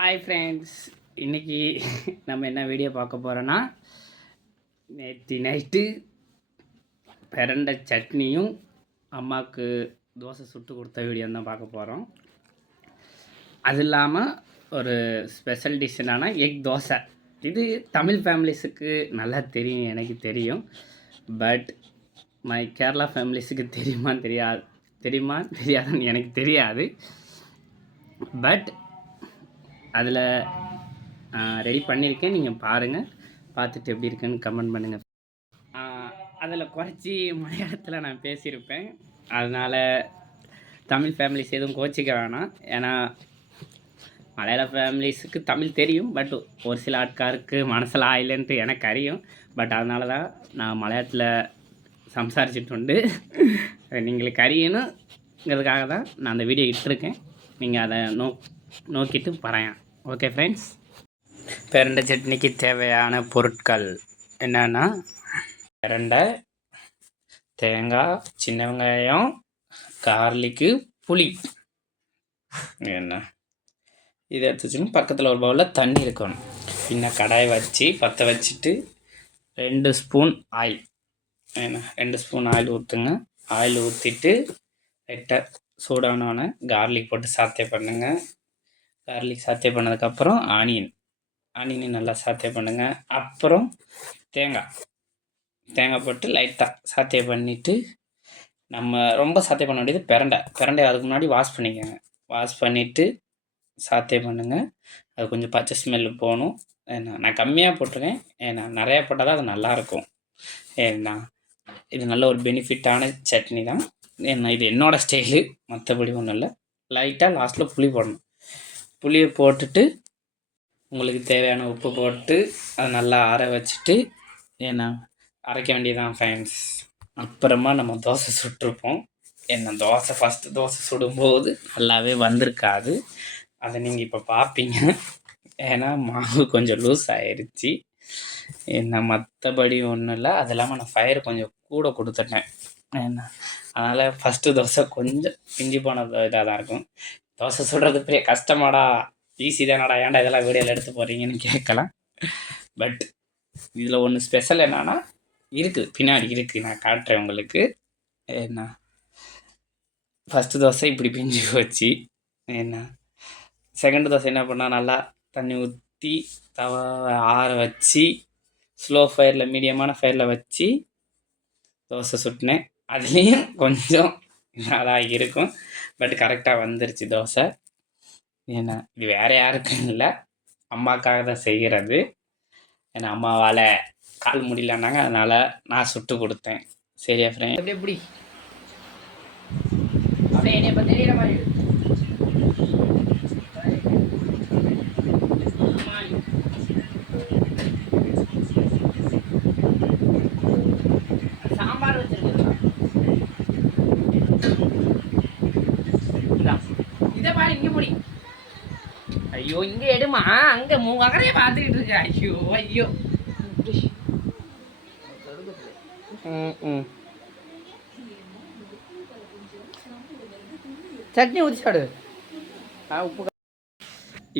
Hi friends, இன்றைக்கி நம்ம என்ன வீடியோ பார்க்க போகிறோன்னா, நேற்று நைட்டு பிரண்டை சட்னியும் அம்மாவுக்கு தோசை சுட்டு கொடுத்த வீடியோ தான் பார்க்க போகிறோம். அது இல்லாமல் ஒரு ஸ்பெஷல் டிஷ் என்னன்னா எக் தோசை. இது தமிழ் ஃபேமிலிஸுக்கு நல்லா தெரியும், எனக்கு தெரியும். பட் மை கேரளா ஃபேமிலிஸுக்கு தெரியாதுன்னு எனக்கு தெரியாது. பட் அதில் ரெடி பண்ணியிருக்கேன், நீங்கள் பாருங்கள். பார்த்துட்டு எப்படி இருக்குன்னு கமெண்ட் பண்ணுங்கள். அதில் குறைச்சி மலையாளத்தில் நான் பேசியிருப்பேன், அதனால் தமிழ் ஃபேமிலிஸ் எதுவும் கோச்சிக்க வேணாம். ஏன்னா மலையாள ஃபேமிலிஸுக்கு தமிழ் தெரியும், பட் ஒரு சில ஆட்காருக்கு மனசில் ஆயிலன்ட்டு எனக்கு அறியும். பட் அதனால தான் நான் மலையாளத்தில் சம்சாரிச்சிட்டு நீங்களுக்கு அறியணுங்கிறதுக்காக தான் நான் அந்த வீடியோ இட்டிருக்கேன். நீங்கள் அதை நோக்கிட்டு பாருங்க. ஓகே ஃப்ரெண்ட்ஸ், பிரண்டை சட்னிக்கு தேவையான பொருட்கள் என்னென்னா பிரண்டை, தேங்காய், சின்ன வெங்காயம், கார்லிக்கு, புளி. என்ன இதை எடுத்து வச்சுன்னு பக்கத்தில் ஒரு பவுலில் தண்ணி இருக்கணும். பின்ன கடாயை வச்சு பற்ற வச்சுட்டு 2 ஸ்பூன் ஆயில், என்ன 2 ஸ்பூன் ஆயில் ஊற்றுங்க. ஆயில் ஊற்றிட்டு லைட்டாக சூடானோடனே கார்லிக் போட்டு சாத்தே பண்ணுங்கள். கார்லிக் சாத்தே பண்ணதுக்கப்புறம் ஆனியன் நல்லா சாத்தே பண்ணுங்கள். அப்புறம் தேங்காய் போட்டு லைட்டாக சாத்தே பண்ணிவிட்டு, நம்ம ரொம்ப சாத்தே பண்ண வேண்டியது பிரண்டை அதுக்கு முன்னாடி வாஷ் பண்ணிக்கோங்க. வாஷ் பண்ணிவிட்டு சாத்தே பண்ணுங்கள். அது கொஞ்சம் பச்சை ஸ்மெல்லு போகணும். ஏன்னா நான் கம்மியாக போட்டிருக்கேன், ஏன்னா நிறையா போட்டால் தான் அது நல்லாயிருக்கும். ஏன்னா இது நல்ல ஒரு பெனிஃபிட்டான சட்னி தான். ஏன்னா இது என்னோடய ஸ்டைலு, மற்றபடி ஒன்றும் இல்லை. லைட்டாக லாஸ்ட்டில் புளி போடணும். புளியை போட்டுட்டு உங்களுக்கு தேவையான உப்பு போட்டு அதை நல்லா ஆற வச்சுட்டு ஏன்னா அரைக்க வேண்டியதான் ஃப்ரெண்ட்ஸ். அப்புறமா நம்ம தோசை சுட்டிருப்போம். ஃபஸ்ட்டு தோசை சுடும்போது நல்லாவே வந்திருக்காது, அதை நீங்கள் இப்போ பார்ப்பீங்க. ஏன்னா மாவு கொஞ்சம் லூஸ் ஆயிடுச்சு. என்ன மற்றபடி ஒன்றும் இல்லை. அது இல்லாமல் நான் ஃபயர் கொஞ்சம் கூட கொடுத்துட்டேன். ஏன்னா அதனால் ஃபஸ்ட்டு தோசை கொஞ்சம் பிஞ்சு போன இதாக தான் இருக்கும். தோசை சுடுறது பெரிய கஷ்டமாடா, ஈஸி தானடா, ஏன்டா இதெல்லாம் வீடியோவில் எடுத்து போகிறீங்கன்னு கேட்கலாம். பட் இதில் ஒன்று ஸ்பெஷல் என்னன்னா பின்னாடி இருக்குது, நான் காட்டுறேன் உங்களுக்கு. என்ன ஃபஸ்ட்டு தோசை இப்படி பிஞ்சு போச்சு. என்ன செகண்ட் தோசை என்ன பண்ணால் நல்லா தண்ணி ஊற்றி தவா ஆற வச்சு ஸ்லோ ஃபயரில் மீடியமான ஃபயரில் வச்சு தோசை சுட்டினேன். அதுலேயும் கொஞ்சம் அதாக இருக்கும், பட் கரெக்டாக வந்துருச்சு தோசை. ஏன்னா இது வேறு யாருக்கும் இல்லை, அம்மாக்காக தான் செய்கிறது. ஏன்னா அம்மாவால் கால் முடியலன்னாங்க, அதனால் நான் சுட்டு கொடுத்தேன். சரியா ஃப்ரெண்ட்? எப்படி அப்படியே என்னை இப்போ தெரியிற மாதிரி சாம்பார் வச்சுருக்கேன். இதை பாரு, இங்கே முடி. ஐயோ, இங்கே எடுமா, அங்கே மூவகரையை பார்த்துக்கிட்டு இருக்க. ஐயோ சட்னி ஊற்றிச்சாடு. உப்பு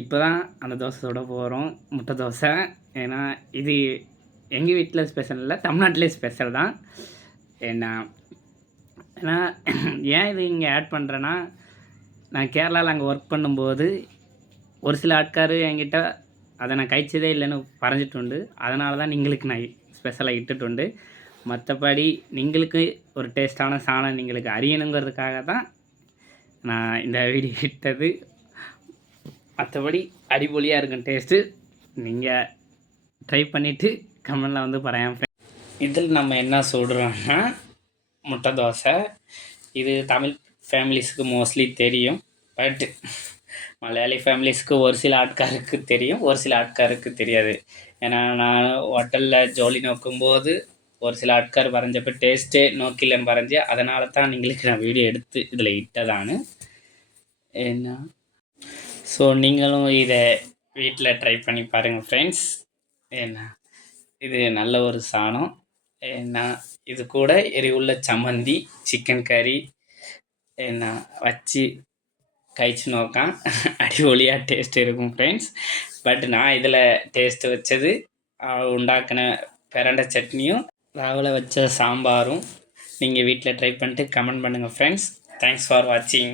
இப்போ தான் அந்த தோசை சுட போகிறோம், முட்டை தோசை. ஏன்னா இது எங்கள் வீட்டில் ஸ்பெஷல் இல்லை, தமிழ்நாட்டிலே ஸ்பெஷல் தான். ஏன்னா ஏன் இது இங்கே ஆட் பண்ணுறேன்னா, நான் கேரளாவில் அங்கே ஒர்க் பண்ணும்போது ஒரு சில ஆட்கார் என்கிட்ட அதை நான் കഴിச்சதே இல்லைன்னு பறஞ்சிட்டு, அதனால தான் நீங்களுக்கு நான் ஸ்பெஷலாக இட்டுட்டு. மற்றபடி நீங்களுக்கு ஒரு டேஸ்ட்டான சாணம் நீங்களுக்கு அறியணுங்கிறதுக்காக தான் நான் இந்த வீடியோ இட்டது. மற்றபடி அடிப்பொலியாக இருக்கும் டேஸ்ட்டு. நீங்கள் ட்ரை பண்ணிவிட்டு கமெண்டில் வந்து பாருங்க. இதில் நம்ம என்ன சொல்கிறோன்னா முட்டை தோசை. இது தமிழ் ஃபேமிலிஸுக்கு மோஸ்ட்லி தெரியும், பட் மலையாளி ஃபேமிலிஸ்க்கு ஒரு சில ஆட்காருக்கு தெரியும், ஒரு சில ஆட்காருக்கு தெரியாது. ஏன்னா நான் ஹோட்டலில் ஜோலி நோக்கும்போது ஒரு சில ஆட்கார் வரைஞ்சப்போ டேஸ்ட்டே நோக்கிலன்னு வரைஞ்சி, அதனால தான் நீங்களுக்கு நான் வீடியோ எடுத்து இதில் இட்டதானு. ஏன்னா ஸோ நீங்களும் இதை வீட்டில் ட்ரை பண்ணி பாருங்கள் ஃப்ரெண்ட்ஸ். ஏன்னா இது நல்ல ஒரு சாணம். ஏன்னா இது கூட எரிவுள்ள சம்மந்தி, சிக்கன் கறி என்ன வச்சு കഴിച്ച് നോക്കാം. അടിപൊളിயாக டேஸ்ட் இருக்கும் ஃப்ரெண்ட்ஸ். பட் நான் இதில் டேஸ்ட்டு வச்சது உண்டாக்கின பிரண்டை சட்னியும் ராவில் வச்ச சாம்பாரும். நீங்கள் வீட்டில் ட்ரை பண்ணிட்டு கமெண்ட் பண்ணுங்கள் ஃப்ரெண்ட்ஸ். தேங்க்ஸ் ஃபார் வாட்சிங்.